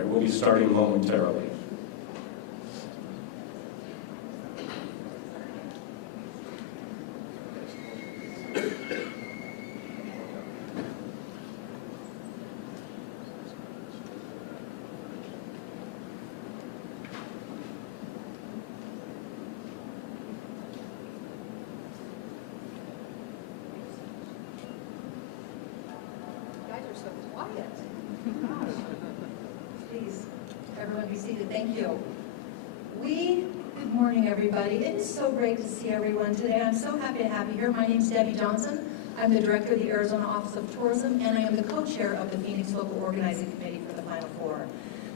right, we'll be starting momentarily. Please, everyone be seated. Thank you. Good morning, everybody. It is so great to see everyone today. I'm so happy to have you here. My name is Debbie Johnson. I'm the director of the Arizona Office of Tourism, and I am the co-chair of the Phoenix Local Organizing Committee for the Final Four.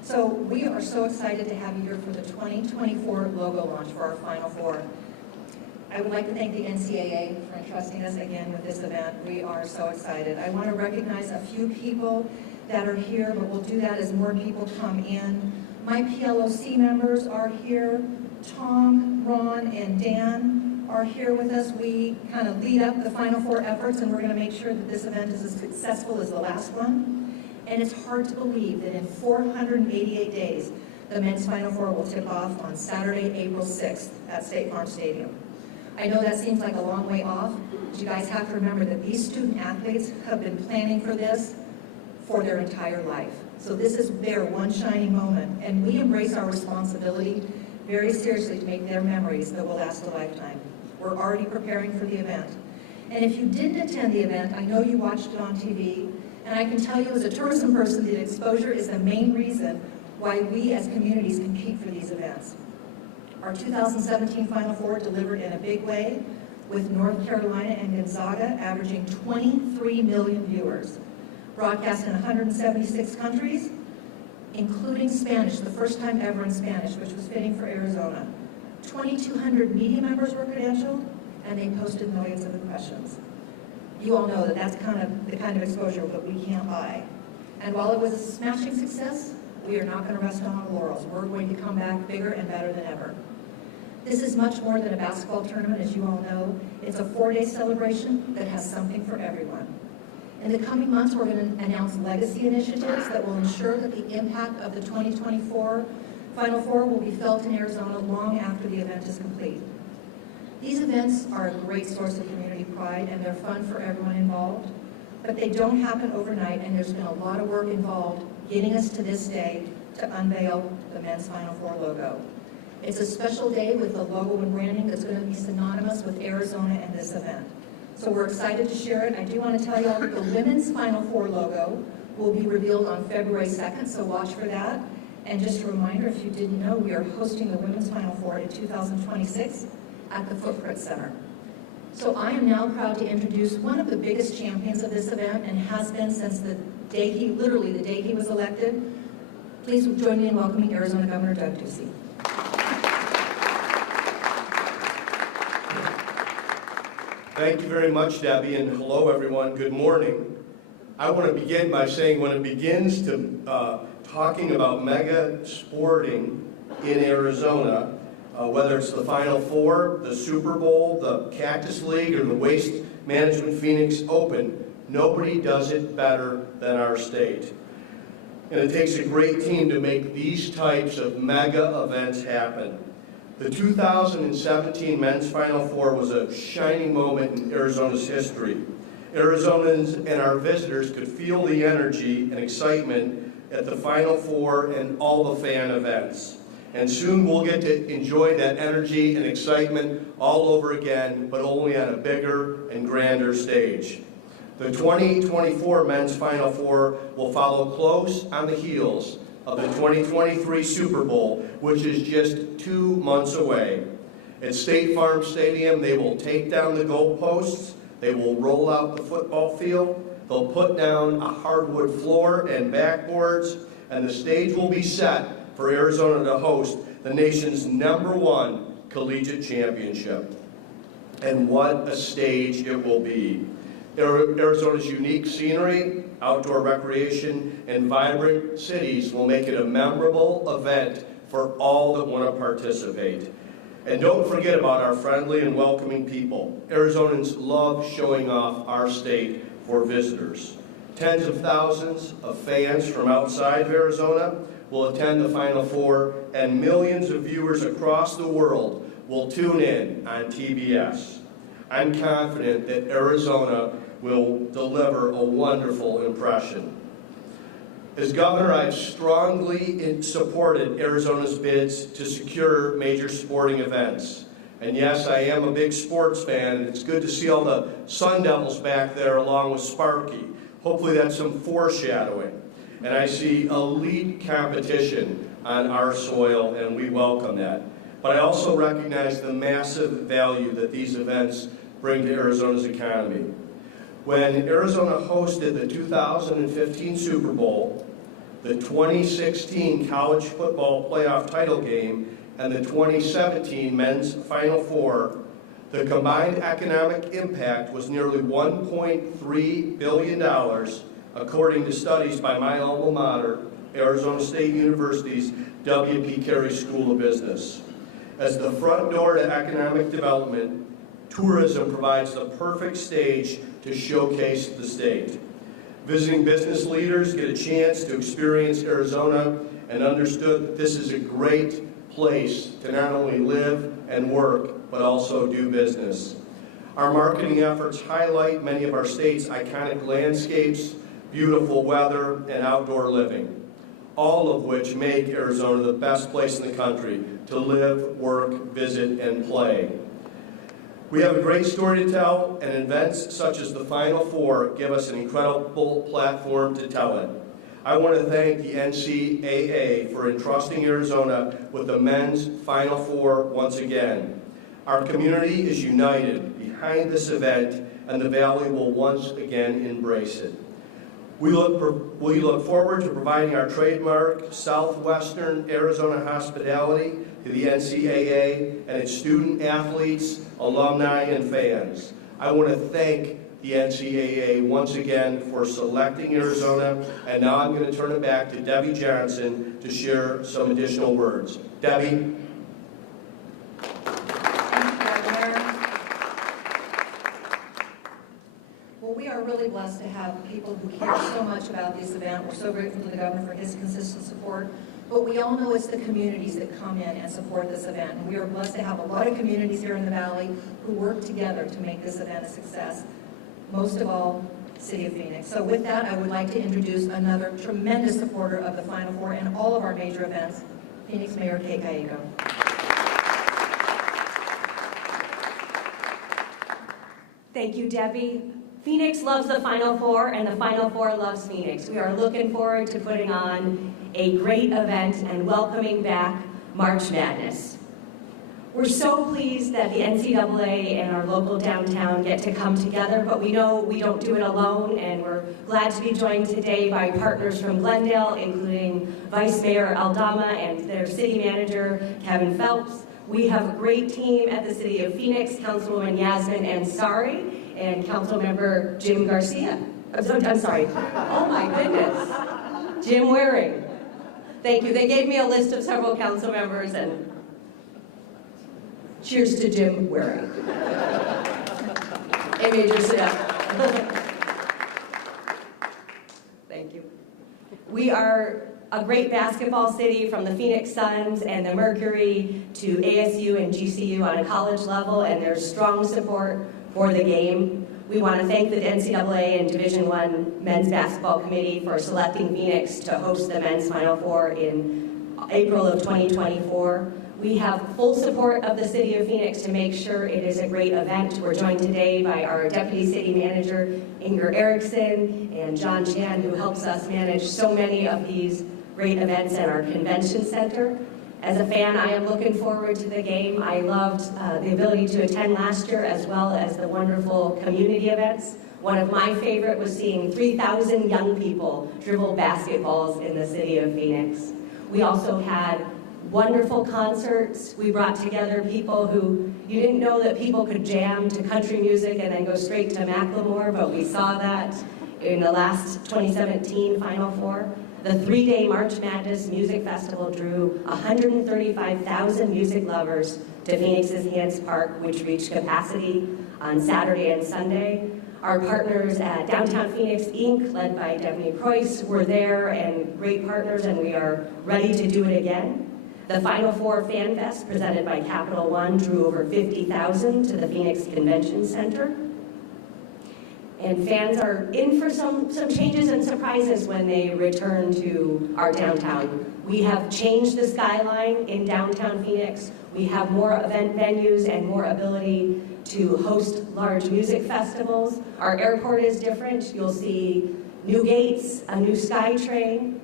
So we are so excited to have you here for the 2024 logo launch for our Final Four. I would like to thank the NCAA for entrusting us again with this event. We are so excited. I want to recognize a few people that are here, but we'll do that as more people come in. My PLOC members are here. Tom, Ron, and Dan are here with us. We kind of lead up the Final Four efforts, and we're going to make sure that this event is as successful as the last one. And it's hard to believe that in 488 days, the men's Final Four will tip off on Saturday, April 6th at State Farm Stadium. I know that seems like a long way off, but you guys have to remember that these student athletes have been planning for this for their entire life. So this is their one shining moment, and we embrace our responsibility very seriously to make their memories that will last a lifetime. We're already preparing for the event. And if you didn't attend the event, I know you watched it on TV, and I can tell you as a tourism person that exposure is the main reason why we as communities compete for these events. Our 2017 Final Four delivered in a big way, with North Carolina and Gonzaga averaging 23 million viewers, broadcast in 176 countries, including Spanish, the first time ever in Spanish, which was fitting for Arizona. 2,200 media members were credentialed, and they posted millions of impressions. You all know that that's the kind of exposure that we can't buy. And while it was a smashing success, we are not going to rest on our laurels. We're going to come back bigger and better than ever. This is much more than a basketball tournament, as you all know. It's a 4-day celebration that has something for everyone. In the coming months, we're going to announce legacy initiatives that will ensure that the impact of the 2024 Final Four will be felt in Arizona long after the event is complete. These events are a great source of community pride, and they're fun for everyone involved, but they don't happen overnight, and there's been a lot of work involved getting us to this day to unveil the men's Final Four logo. It's a special day with a logo and branding that's going to be synonymous with Arizona and this event. So we're excited to share it. I do want to tell you all that the women's Final Four logo will be revealed on February 2nd, so watch for that. And just a reminder, if you didn't know, we are hosting the women's Final Four in 2026 at the Footprint Center. So I am now proud to introduce one of the biggest champions of this event, and has been since the day literally the day he was elected. Please join me in welcoming Arizona Governor Doug Ducey. Thank you very much, Debbie, and hello, everyone. Good morning. I want to begin by saying when it begins to talking about mega sporting in Arizona, whether it's the Final Four, the Super Bowl, the Cactus League, or the Waste Management Phoenix Open, nobody does it better than our state. And it takes a great team to make these types of mega events happen. The 2017 Men's Final Four was a shining moment in Arizona's history. Arizonans and our visitors could feel the energy and excitement at the Final Four and all the fan events. And soon we'll get to enjoy that energy and excitement all over again, but only on a bigger and grander stage. The 2024 Men's Final Four will follow close on the heels of the 2023 Super Bowl, which is just 2 months away. At State Farm Stadium, they will take down the goalposts, they will roll out the football field, they'll put down a hardwood floor and backboards, and the stage will be set for Arizona to host the nation's #1 collegiate championship. And what a stage it will be. Arizona's unique scenery, outdoor recreation, and vibrant cities will make it a memorable event for all that want to participate. And don't forget about our friendly and welcoming people. Arizonans love showing off our state for visitors. Tens of thousands of fans from outside of Arizona will attend the Final Four, and millions of viewers across the world will tune in on TBS. I'm confident that Arizona will deliver a wonderful impression. As governor, I've strongly supported Arizona's bids to secure major sporting events. And yes, I am a big sports fan, and it's good to see all the Sun Devils back there along with Sparky. Hopefully that's some foreshadowing. And I see elite competition on our soil, and we welcome that. But I also recognize the massive value that these events bring to Arizona's economy. When Arizona hosted the 2015 Super Bowl, the 2016 college football playoff title game, and the 2017 men's Final Four, the combined economic impact was nearly $1.3 billion, according to studies by my alma mater, Arizona State University's W.P. Carey School of Business. As the front door to economic development, tourism provides the perfect stage to showcase the state. Visiting business leaders get a chance to experience Arizona and understood that this is a great place to not only live and work, but also do business. Our marketing efforts highlight many of our state's iconic landscapes, beautiful weather, and outdoor living, all of which make Arizona the best place in the country to live, work, visit, and play. We have a great story to tell, and events such as the Final Four give us an incredible platform to tell it. I want to thank the NCAA for entrusting Arizona with the men's Final Four once again. Our community is united behind this event, and the Valley will once again embrace it. We look forward to providing our trademark Southwestern Arizona hospitality to the NCAA and its student athletes, alumni, and fans. I want to thank the NCAA once again for selecting Arizona, and now I'm going to turn it back to Debbie Johnson to share some additional words. Debbie? We are really blessed to have people who care so much about this event. We're so grateful to the governor for his consistent support. But we all know it's the communities that come in and support this event. And we are blessed to have a lot of communities here in the Valley who work together to make this event a success. Most of all, City of Phoenix. So with that, I would like to introduce another tremendous supporter of the Final Four and all of our major events, Phoenix Mayor Kay Gallego. Thank you, Debbie. Phoenix loves the Final Four, and the Final Four loves Phoenix. We are looking forward to putting on a great event and welcoming back March Madness. We're so pleased that the NCAA and our local downtown get to come together, but we know we don't do it alone, and we're glad to be joined today by partners from Glendale, including Vice Mayor Aldama and their city manager, Kevin Phelps. We have a great team at the City of Phoenix, Councilwoman Yasmin Ansari, and Councilmember Jim Garcia. I'm sorry. Oh my goodness. Jim Waring. Thank you. They gave me a list of several council members, and cheers to Jim Waring. A major sit up. Thank you. We are a great basketball city, from the Phoenix Suns and the Mercury to ASU and GCU on a college level, and there's strong support for the game. We want to thank the NCAA and Division I Men's Basketball Committee for selecting Phoenix to host the men's Final Four in April of 2024. We have full support of the City of Phoenix to make sure it is a great event. We're joined today by our Deputy City Manager, Inger Erickson, and John Chan, who helps us manage so many of these great events at our convention center. As a fan, I am looking forward to the game. I loved the ability to attend last year, as well as the wonderful community events. One of my favorite was seeing 3,000 young people dribble basketballs in the city of Phoenix. We also had wonderful concerts. We brought together people who, you didn't know that people could jam to country music and then go straight to Macklemore, but we saw that in the last 2017 Final Four. The 3-day March Madness Music Festival drew 135,000 music lovers to Phoenix's Hance Park, which reached capacity on Saturday and Sunday. Our partners at Downtown Phoenix Inc., led by Devaney Preuss, were there and great partners, and we are ready to do it again. The Final Four Fan Fest, presented by Capital One, drew over 50,000 to the Phoenix Convention Center. And fans are in for some changes and surprises when they return to our downtown. We have changed the skyline in downtown Phoenix. We have more event venues and more ability to host large music festivals. Our airport is different. You'll see new gates, a new SkyTrain.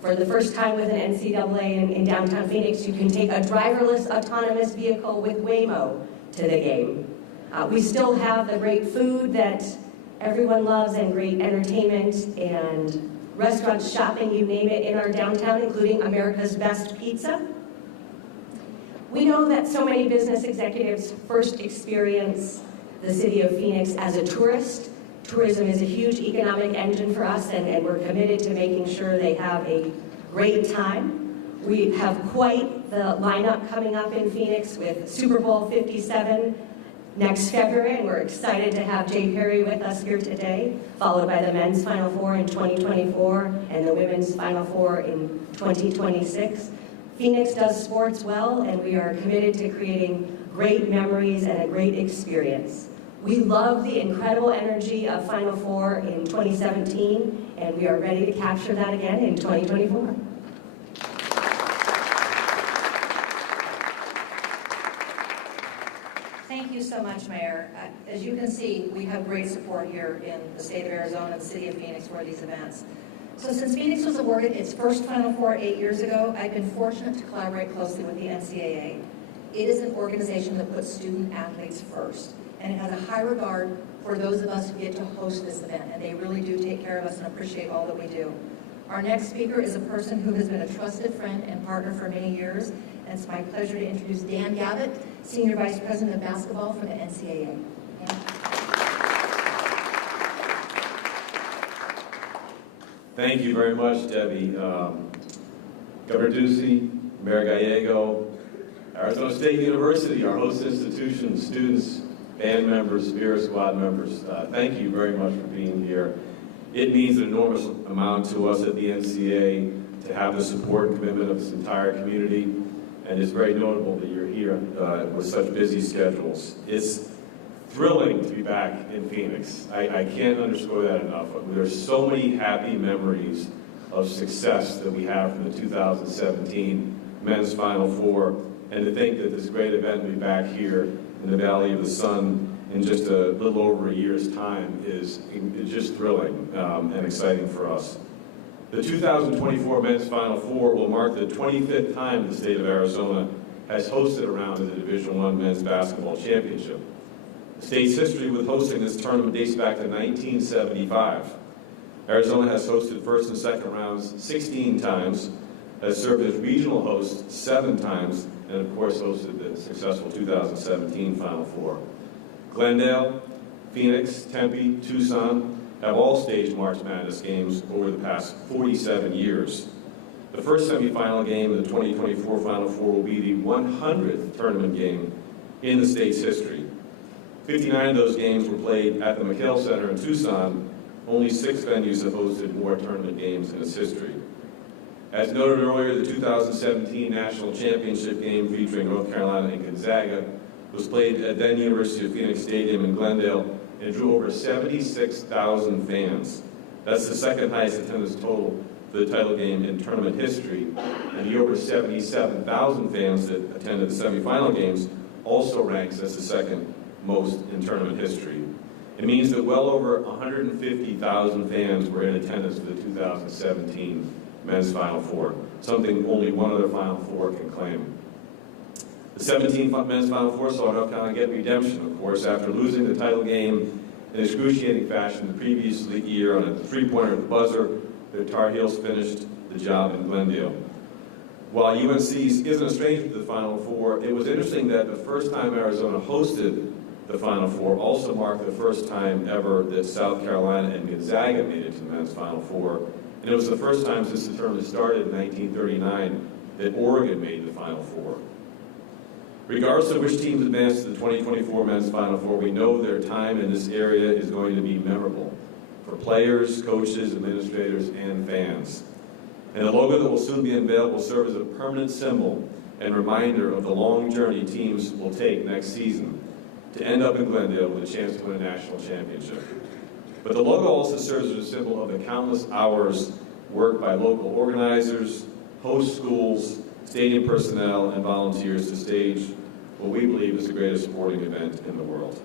For the first time with an NCAA in downtown Phoenix, you can take a driverless autonomous vehicle with Waymo to the game. We still have the great food that everyone loves and great entertainment and restaurants, shopping, you name it, in our downtown, including America's Best Pizza. We know that so many business executives first experience the city of Phoenix as a tourist. Tourism is a huge economic engine for us, and we're committed to making sure they have a great time. We have quite the lineup coming up in Phoenix with Super Bowl 57 next February, and we're excited to have Jay Perry with us here today, followed by the men's Final Four in 2024 and the women's Final Four in 2026. Phoenix does sports well, and we are committed to creating great memories and a great experience. We love the incredible energy of Final Four in 2017, and we are ready to capture that again in 2024. Thank you so much, Mayor. As you can see, we have great support here in the state of Arizona and the city of Phoenix for these events. So since Phoenix was awarded its first Final Four 8 years ago, I've been fortunate to collaborate closely with the NCAA. It is an organization that puts student athletes first, and it has a high regard for those of us who get to host this event, and they really do take care of us and appreciate all that we do. Our next speaker is a person who has been a trusted friend and partner for many years, and it's my pleasure to introduce Dan Gavitt, Senior Vice President of Basketball for the NCAA. Dan? Thank you very much, Debbie. Governor Ducey, Mayor Gallego, Arizona State University, our host institution, students, band members, Spirit Squad members, thank you very much for being here. It means an enormous amount to us at the NCAA to have the support and commitment of this entire community, and it's very notable that you're here with such busy schedules. It's thrilling to be back in Phoenix. I can't underscore that enough. There's so many happy memories of success that we have from the 2017 Men's Final Four, and to think that this great event will be back here in the Valley of the Sun in just a little over a year's time is just thrilling and exciting for us. The 2024 Men's Final Four will mark the 25th time the state of Arizona has hosted a round of the Division I Men's Basketball Championship. The state's history with hosting this tournament dates back to 1975. Arizona has hosted first and second rounds 16 times, has served as regional host 7 times, and of course hosted the successful 2017 Final Four. Glendale, Phoenix, Tempe, Tucson have all staged March Madness games over the past 47 years. The first semifinal game of the 2024 Final Four will be the 100th tournament game in the state's history. 59 of those games were played at the McHale Center in Tucson. Only 6 venues have hosted more tournament games in its history. As noted earlier, the 2017 National Championship game featuring North Carolina and Gonzaga was played at then University of Phoenix Stadium in Glendale and drew over 76,000 fans. That's the second highest attendance total for the title game in tournament history, and the over 77,000 fans that attended the semifinal games also ranks as the second most in tournament history. It means that well over 150,000 fans were in attendance for the 2017 Men's Final Four, something only one other Final Four can claim. The 17 Men's Final Four saw North Carolina get redemption, of course, after losing the title game in excruciating fashion the previous year on a 3-pointer at the buzzer. The Tar Heels finished the job in Glendale. While UNC isn't a stranger to the Final Four, it was interesting that the first time Arizona hosted the Final Four also marked the first time ever that South Carolina and Gonzaga made it to the Men's Final Four. And it was the first time since the tournament started in 1939 that Oregon made the Final Four. Regardless of which teams advance to the 2024 Men's Final Four, we know their time in this area is going to be memorable for players, coaches, administrators, and fans. And the logo that will soon be unveiled will serve as a permanent symbol and reminder of the long journey teams will take next season to end up in Glendale with a chance to win a national championship. But the logo also serves as a symbol of the countless hours worked by local organizers, host schools, stadium personnel, and volunteers to stage what we believe is the greatest sporting event in the world.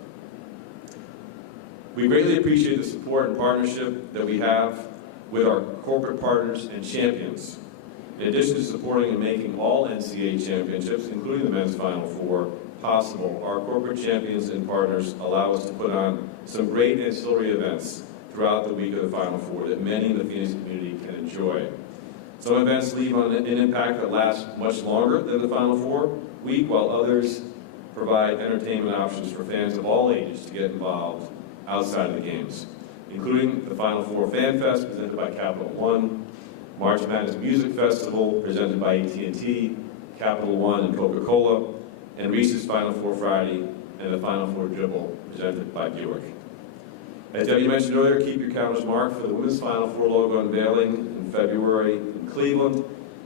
We greatly appreciate the support and partnership that we have with our corporate partners and champions. In addition to supporting and making all NCAA championships, including the Men's Final Four, possible, our corporate champions and partners allow us to put on some great ancillary events throughout the week of the Final Four that many in the Phoenix community can enjoy. Some events leave on an impact that lasts much longer than the Final Four week, while others provide entertainment options for fans of all ages to get involved outside of the games, including the Final Four Fan Fest presented by Capital One, March Madness Music Festival presented by AT&T, Capital One, and Coca-Cola, and Reese's Final Four Friday and the Final Four Dribble presented by Buick. As Debbie mentioned earlier, keep your calendars marked for the Women's Final Four logo unveiling in February in Cleveland.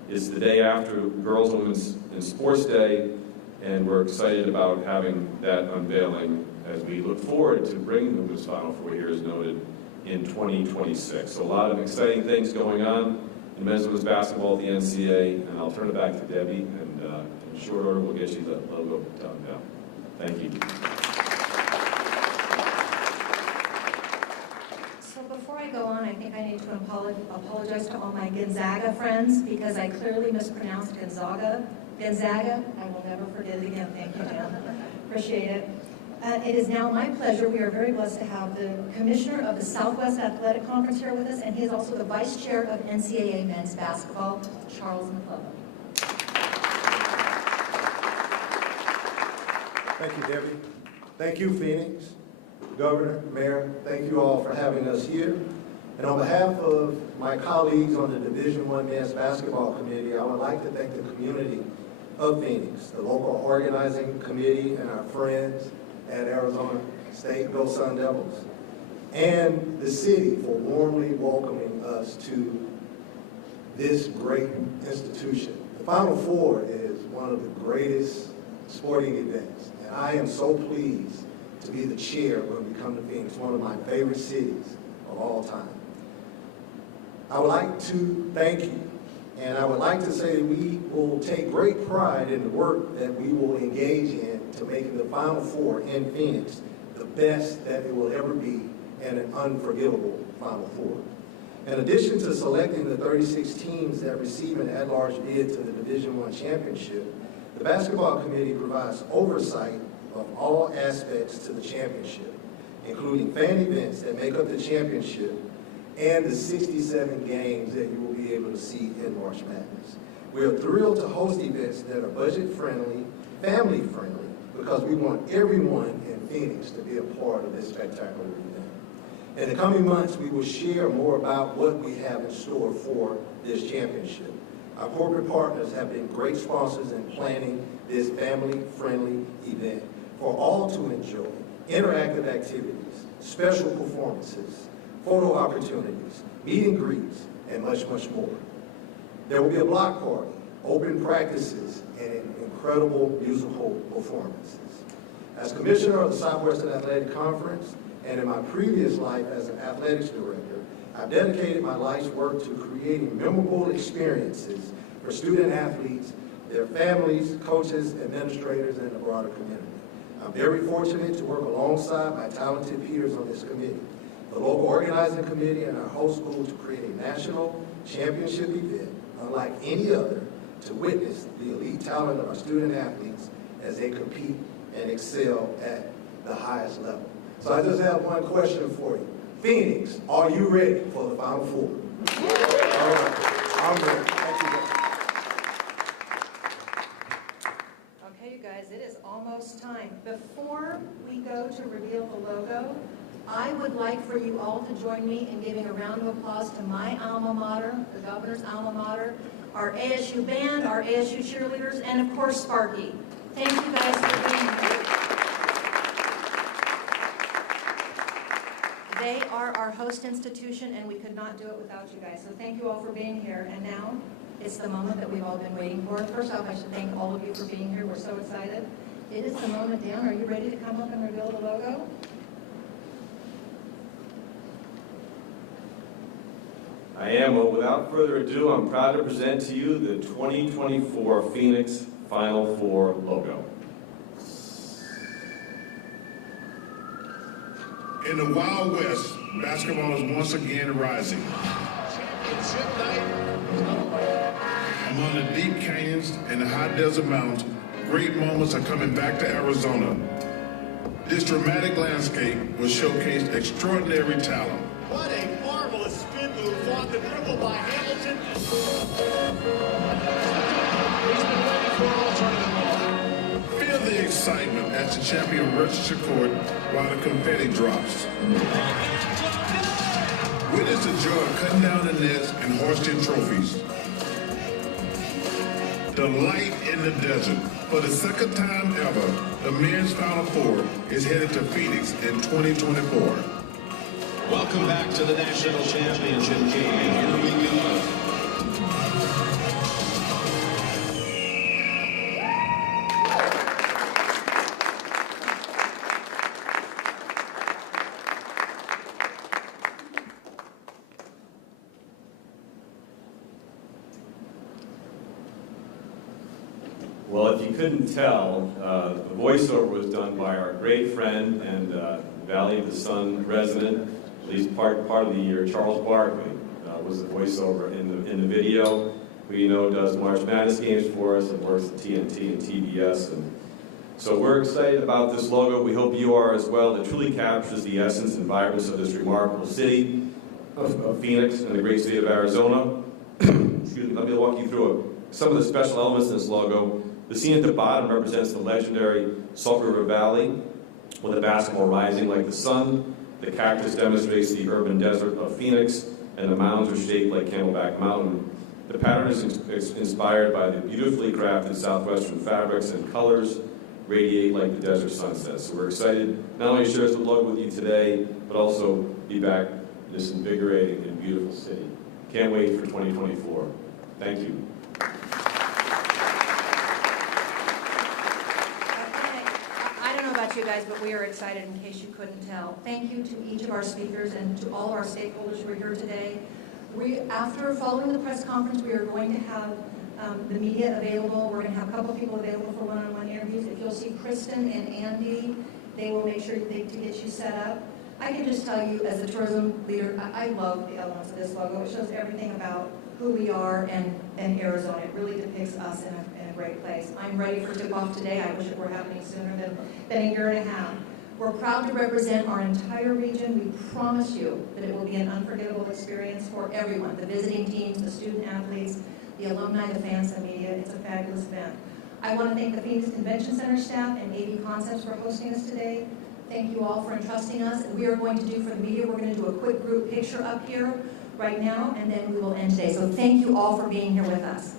It's the day after Girls and Women's in Sports Day, and we're excited about having that unveiling as we look forward to bringing the Women's Final Four here, as noted, in 2026. So a lot of exciting things going on in men's and women's basketball at the NCAA, and I'll turn it back to Debbie, and in short order, we'll get you the logo to unveil. Thank you. So before I go on, I think I need to apologize to all my Gonzaga friends because I clearly mispronounced Gonzaga. Gonzaga, I will never forget it again. Thank you, Jim. Appreciate it. It is now my pleasure, we are very blessed to have the Commissioner of the Southwest Athletic Conference here with us, and he is also the Vice Chair of NCAA Men's Basketball, Charles McClellan. Thank you, Debbie. Thank you, Phoenix, Governor, Mayor. Thank you all for having us here. And on behalf of my colleagues on the Division I Men's Basketball Committee, I would like to thank the community of Phoenix, the local organizing committee, and our friends at Arizona State, Go Sun Devils, and the city for warmly welcoming us to this great institution. The Final Four is one of the greatest sporting events, and I am so pleased to be the chair when we come to Phoenix, one of my favorite cities of all time. I would like to thank you, and I would like to say that we will take great pride in the work that we will engage in to making the Final Four in Phoenix the best that it will ever be and an unforgettable Final Four. In addition to selecting the 36 teams that receive an at-large bid to the Division I championship, the basketball committee provides oversight of all aspects to the championship, including fan events that make up the championship and the 67 games that you will be able to see in March Madness. We are thrilled to host events that are budget-friendly, family-friendly, because we want everyone in Phoenix to be a part of this spectacular event. In the coming months, we will share more about what we have in store for this championship. Our corporate partners have been great sponsors in planning this family-friendly event for all to enjoy interactive activities, special performances, photo opportunities, meet and greets, and much, much more. There will be a block party, open practices, and incredible musical performances. As Commissioner of the Southwestern Athletic Conference, and in my previous life as an athletics director, I've dedicated my life's work to creating memorable experiences for student athletes, their families, coaches, administrators, and the broader community. I'm very fortunate to work alongside my talented peers on this committee, the local organizing committee, and our host school to create a national championship event unlike any other to witness the elite talent of our student athletes as they compete and excel at the highest level. So I just have one question for you. Phoenix, are you ready for the Final Four? All right, I'm ready. Thank you. Okay, you guys, it is almost time. Before we go to reveal the logo, I would like for you all to join me in giving a round of applause to my alma mater, the governor's alma mater, our ASU band, our ASU cheerleaders, and of course Sparky. Thank you guys for being here. They are our host institution, and we could not do it without you guys. So thank you all for being here. And now it's the moment that we've all been waiting for. First off, I should thank all of you for being here. We're so excited. It is the moment. Dan, are you ready to come up and reveal the logo? I am. Well, without further ado, I'm proud to present to you the 2024 Phoenix Final Four logo. In the Wild West, basketball is once again rising. Among the deep canyons and the high desert mountains, great moments are coming back to Arizona. This dramatic landscape will showcase extraordinary talent. What a marvelous spin move on the dribble by Hamilton. He's been waiting for an alternative ball. Feel the excitement as the champion rushes the court while the confetti drops. Witness the joy of cutting down the nets and hoisting trophies. The light in the desert. For the second time ever, the men's Final Four is headed to Phoenix in 2024. Welcome back to the national championship game. Here we go. Well, if you couldn't tell, the voiceover was done by our great friend and Valley of the Sun resident, at least part of the year, Charles Barkley, was the voiceover in the video, who you know does March Madness games for us and works at TNT and TBS. And so we're excited about this logo. We hope you are as well. It truly captures the essence and vibrance of this remarkable city of Phoenix and the great state of Arizona. Excuse me, let me walk you through some of the special elements in this logo. The scene at the bottom represents the legendary Salt River Valley, with the basketball rising like the sun. The cactus demonstrates the urban desert of Phoenix, and the mounds are shaped like Camelback Mountain. The pattern is inspired by the beautifully crafted southwestern fabrics, and colors radiate like the desert sunsets. So we're excited not only to share this logo with you today, but also be back in this invigorating and beautiful city. Can't wait for 2024. Thank you. You guys, but we are excited in case you couldn't tell. Thank you to each of our speakers and to all our stakeholders who are here today. After following the press conference, we are going to have the media available. We're going to have a couple people available for one-on-one interviews. If you'll see Kristen and Andy, they will make sure to get you set up. I can just tell you, as a tourism leader, I love the elements of this logo. It shows everything about who we are and Arizona. It really depicts us in a great place. I'm ready for tip-off today. I wish it were happening sooner than a year and a half. We're proud to represent our entire region. We promise you that it will be an unforgettable experience for everyone, the visiting teams, the student athletes, the alumni, the fans, the media. It's a fabulous event. I want to thank the Phoenix Convention Center staff and AV Concepts for hosting us today. Thank you all for entrusting us. We are going to do for the media, we're going to do a quick group picture up here right now, and then we will end today. So thank you all for being here with us.